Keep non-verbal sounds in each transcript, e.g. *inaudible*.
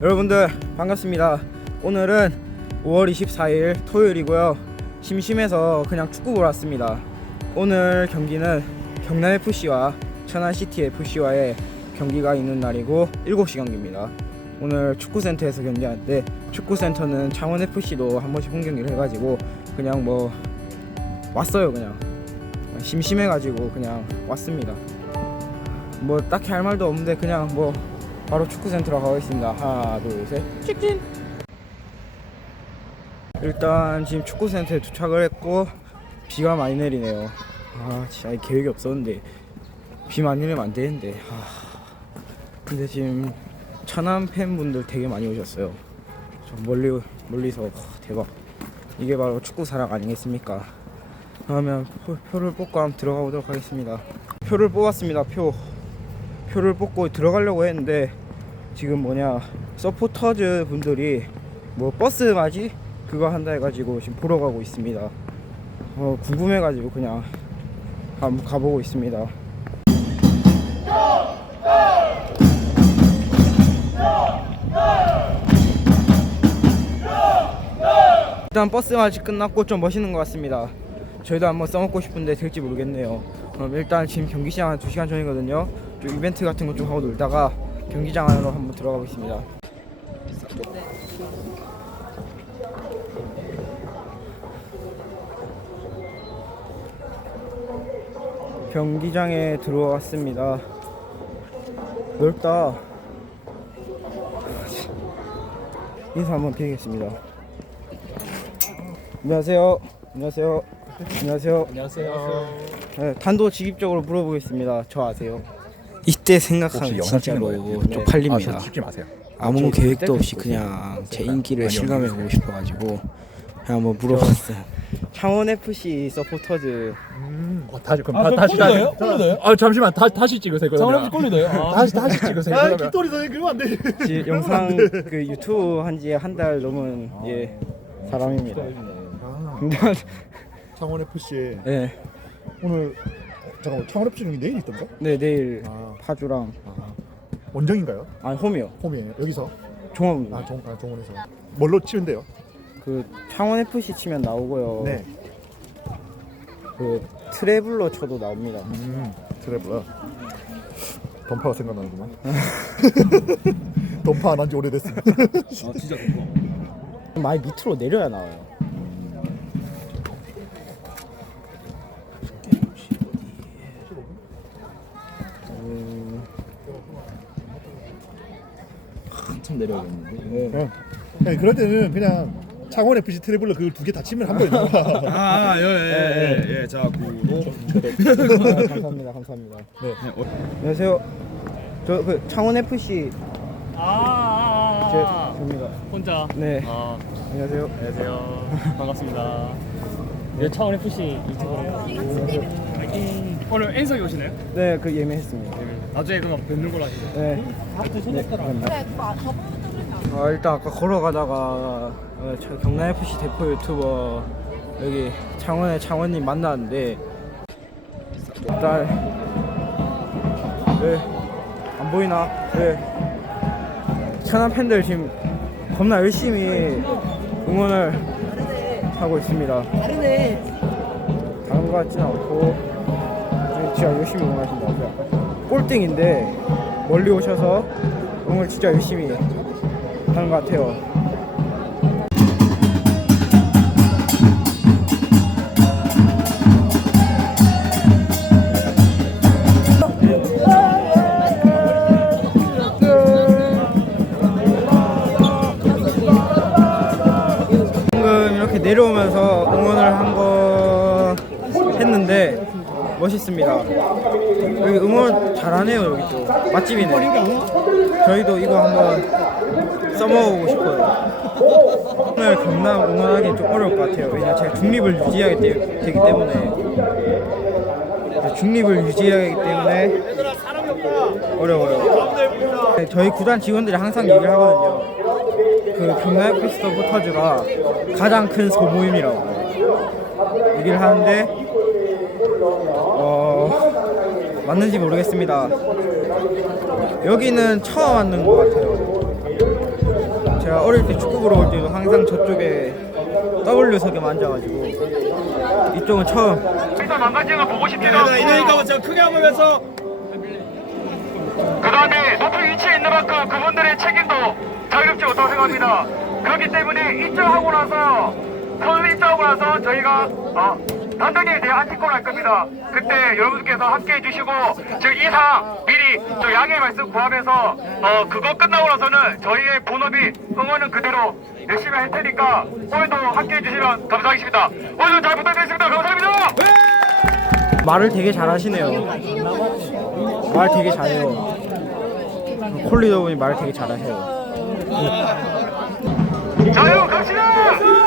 여러분들 반갑습니다. 오늘은 5월 24일 토요일이고요. 심심해서 그냥 축구 보러 왔습니다. 오늘 경기는 경남 FC와 천안 시티 FC와의 경기가 있는 날이고 7시 경기입니다. 오늘 축구센터에서 경기하는데 축구센터는 창원 FC도 한 번씩 홈 경기를 해가지고 그냥 뭐 왔어요 그냥 심심해가지고 그냥 왔습니다. 뭐 딱히 할 말도 없는데 그냥 뭐 바로 축구센터로 가겠습니다. 하나, 둘, 셋. 직진. 일단 지금 축구센터에 도착을 했고 비가 많이 내리네요. 아, 진짜 이 계획이 없었는데 비 많이 내리면 안 되는데. 아, 근데 지금 천안 팬분들 되게 많이 오셨어요. 저 멀리 멀리서 와, 대박. 이게 바로 축구 사랑 아니겠습니까? 그러면 표, 표를 뽑고 한번 들어가 보도록 하겠습니다. 표를 뽑았습니다. 표. 표를 뽑고 들어가려고 했는데 지금 뭐냐 서포터즈 분들이 뭐 버스 맞이 그거 한다 해가지고 지금 보러 가고 있습니다. 어 궁금해가지고 그냥 한번 가보고 있습니다. 일단 버스 맞이 끝났고 좀 멋있는 것 같습니다. 저희도 한번 써먹고 싶은데 될지 모르겠네요. 그럼 일단 지금 경기 한 2시간 전이거든요. 좀 이벤트 같은 거 좀 하고 놀다가 경기장 안으로 한번 들어가 보겠습니다. 경기장에 들어왔습니다. 넓다. 인사 한번 드리겠습니다. 안녕하세요. 안녕하세요. 안녕하세요. 안녕하세요. 네, 단도직입적으로 물어보겠습니다. 저 아세요? 이때 생각하면 영상 진짜로 찍는 거예요? 좀 아, 팔립니다. 저 찍지 마세요. 아무 저 계획도 없이. 그냥 제. 인기를 실감해 보고 싶어가지고 그냥 한번 물어봤어요. 창원 FC 서포터즈 음, 어, 다시 그럼 아, 다, 다시 다시. 꼴로 넣어요? 아 잠시만 다 다시 찍으세요. 꼴로 넣어요? 아. *laughs* 다시 다시 찍으세요. 아, 그러면. 깃돌이 선생 그러면 안 돼. 지- 영상 그 유튜브 한지 한 달 넘은 예 사람입니다. 아, 창원 FC 네, 오늘 잠깐만 경기 내일 있던가? 네 내일 아, 파주랑 원정인가요? 아니 홈이요. 홈이에요. 여기서 종합입니다. 아, 정, 아 정원에서 뭘로 치면 돼요? 그 창원 FC 치면 나오고요. 네. 그 트래블러 쳐도 나옵니다. 음, 트래블러. 던파가 생각나는구만. *laughs* 던파 안한지 오래됐습니다. 많이 밑으로 내려야 나와요. 내려야겠는데. 네. 네, 그럴 때는 그냥 창원 FC 트래블러 그 두 개 다 치면 한 번에 나와. 아, 예, 예, 예, 예. 자, 구로. 아, 감사합니다, 감사합니다. 네. 안녕하세요. 저 그 창원 FC 아, 아, 제 아, 아. 입니다. 혼자. 네, 아, 안녕하세요. 안녕하세요. 반갑습니다. 네, 차원 FC 유튜버예요. 오늘 N석이 오시나요? 네, 그 예매했습니다. 나중에 그럼 뵙는 걸로 하시죠. 네. 네, 감사합니다. 아, 일단 아까 걸어가다가 어, 저 경남 FC 대표 유튜버 여기 창원의 창원님 만났는데 일단 네, 안 보이나? 네. 천안 팬들 지금 겁나 열심히 응원을 하고 있습니다. 다르네. 다른 것 같지는 않고 진짜 열심히 응원하신다. 그냥 꼴등인데 멀리 오셔서 응원 진짜 열심히 하는 것 같아요. 내려오면서 응원을 한 멋있습니다. 여기 응원 잘하네요 여기 또 맛집이네. 저희도 이거 한번 써먹어보고 싶어요. 오늘 경남 응원하기 좀 어려울 것 같아요. 왜냐 제가 중립을 유지하기 때, 되기 때문에 중립을 유지하기 때문에 어려워요. 네, 저희 구단 직원들이 항상 얘기를 하거든요. 그 경남 FC 서포터즈가 가장 큰 소모임이라고 얘기를 하는데 어 맞는지 모르겠습니다. 여기는 처음 왔는 것 같아요. 제가 어릴 때 축구 보러 올 때도 항상 저쪽에 W석에만 앉아가지고 이쪽은 처음 일단 망가지는 거 보고 싶지도 이러니까 뭐 제가 크게 하면서 그 다음에 높은 위치에 있는 만큼 그분들의 책임도 자유롭지 못하고 생각합니다. 그렇기 때문에 입장하고 나서 선수 입장하고 나서 저희가 어, 단단히 대한 안티콘을 할 겁니다. 그때 여러분께서 함께 해 주시고 즉 이상 미리 저 양해 말씀 구하면서 어, 그거 끝나고 나서는 저희의 본업이 응원은 그대로 열심히 할 테니까 오늘도 함께 해 주시면 감사하겠습니다. 오늘도 잘 부탁드리겠습니다. 감사합니다. 말을 되게 잘하시네요. 말 되게 잘해요. 콜리더 분이 말 되게 잘하셔요. 자유 갑시다!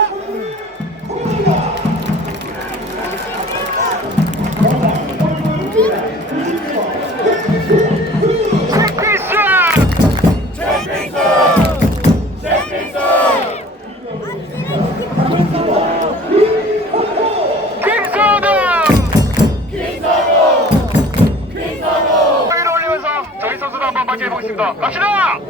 갑시다!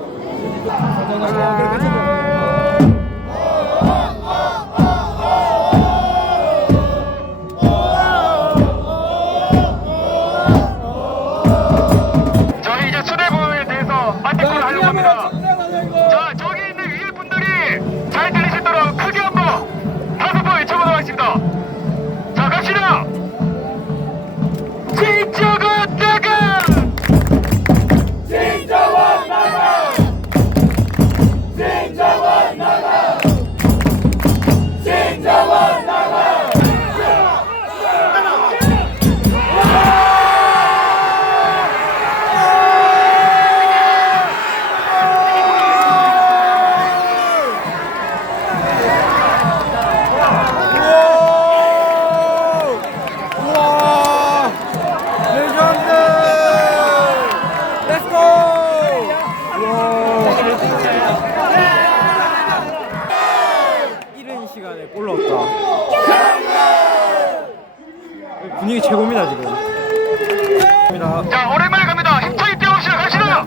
최고입니다 지금. 자, 오랜만에 갑니다. 힘차게 뛰어봅시다. 갑시다!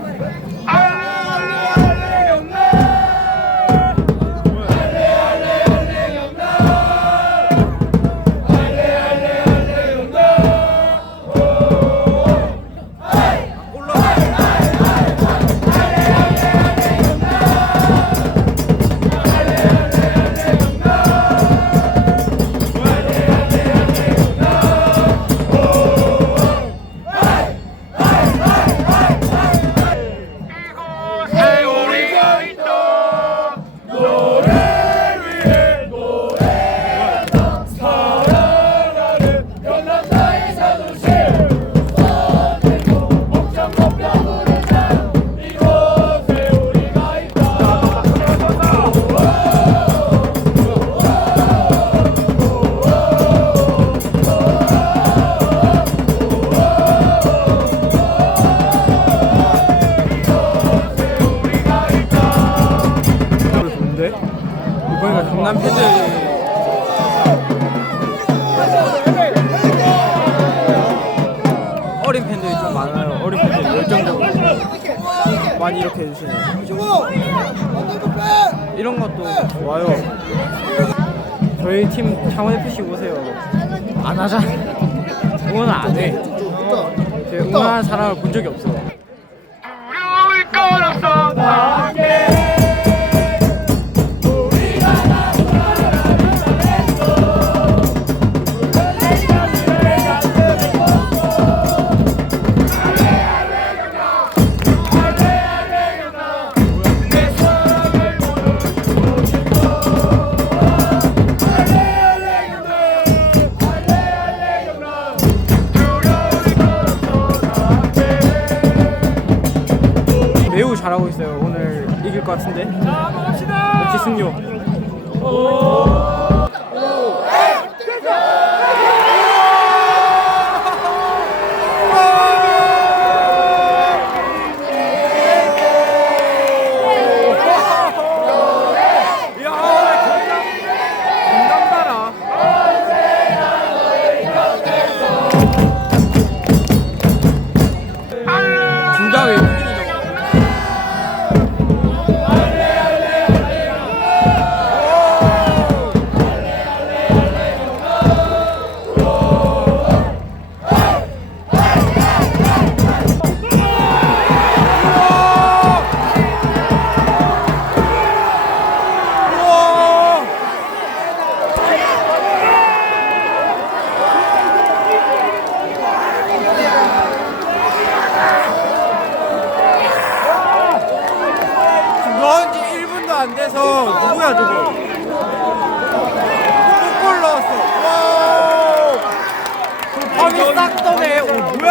이런 것도 좋아요. 저희 팀 창원 FC 오세요. 안 하자. 응원 안 해. 제가 응원하는 사람을 본 적이 없어요.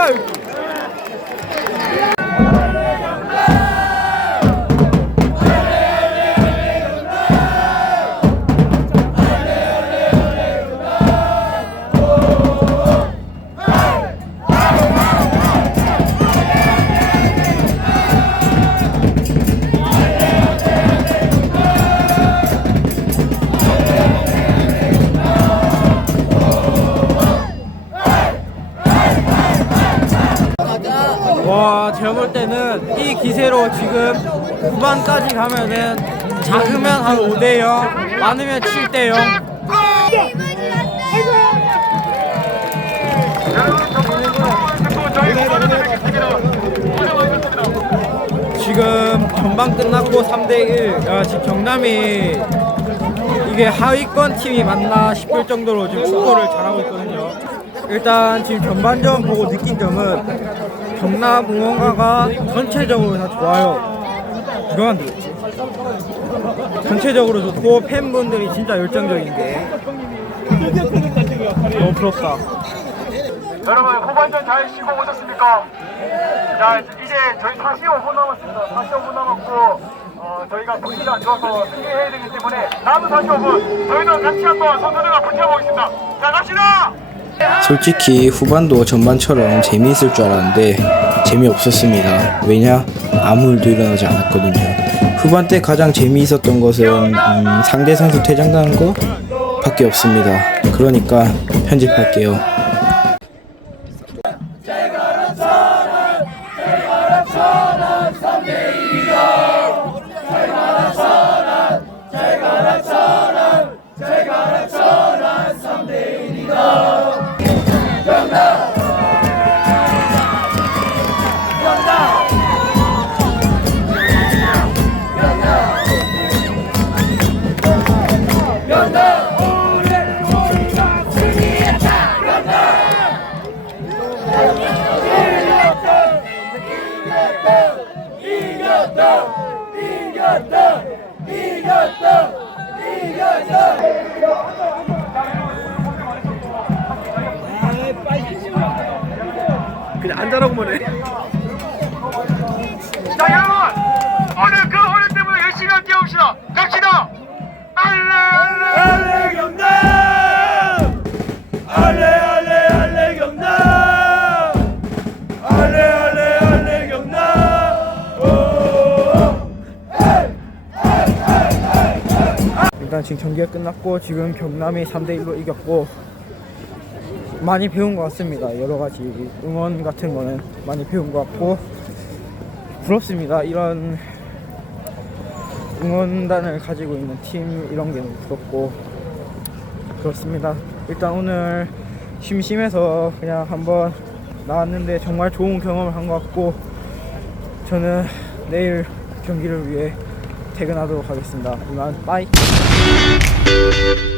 오 때는 이 기세로 지금 후반까지 가면은 작으면 한 5대 0, 많으면 7대 0. 지금 전반 끝났고 3대 1. 야, 지금 경남이 이게 하위권 팀이 맞나 싶을 정도로 지금 축구를 잘하고 있거든요. 일단 지금 전반전 보고 느낀 점은 경남 응원가가 전체적으로 다 좋아요. 누가 만들었지? 전체적으로 좋고 팬분들이 진짜 열정적인 게 너무 부럽다. 여러분 후반전 잘 쉬고 오셨습니까? 자 이제 저희 45분 남았습니다. 45분 남았고 어, 저희가 분위기가 안 좋아서 승리해야 되기 때문에 남은 45분 저희도 같이 한번 선수들과 붙여보겠습니다. 자 갑시다. 솔직히 후반도 전반처럼 재미있을 줄 알았는데 재미없었습니다. 왜냐? 아무 일도 일어나지 않았거든요. 후반 때 가장 재미있었던 것은 음, 상대 선수 퇴장당한 거 밖에 없습니다. 그러니까 편집할게요. 자 여러분 오늘 그 오늘 때문에 열심히 함께 합시다. 갑시다. 알레 알레 알레 경남 알레 지금 경기가 끝났고 지금 경남이 3대 1로 이겼고 많이 배운 것 같습니다. 여러 가지 응원 같은 거는 많이 배운 것 같고 부럽습니다. 이런 응원단을 가지고 있는 팀 이런 게 부럽고 그렇습니다. 일단 오늘 심심해서 그냥 한번 나왔는데 정말 좋은 경험을 한 것 같고 저는 내일 경기를 위해 퇴근하도록 하겠습니다. 이만 빠이. Música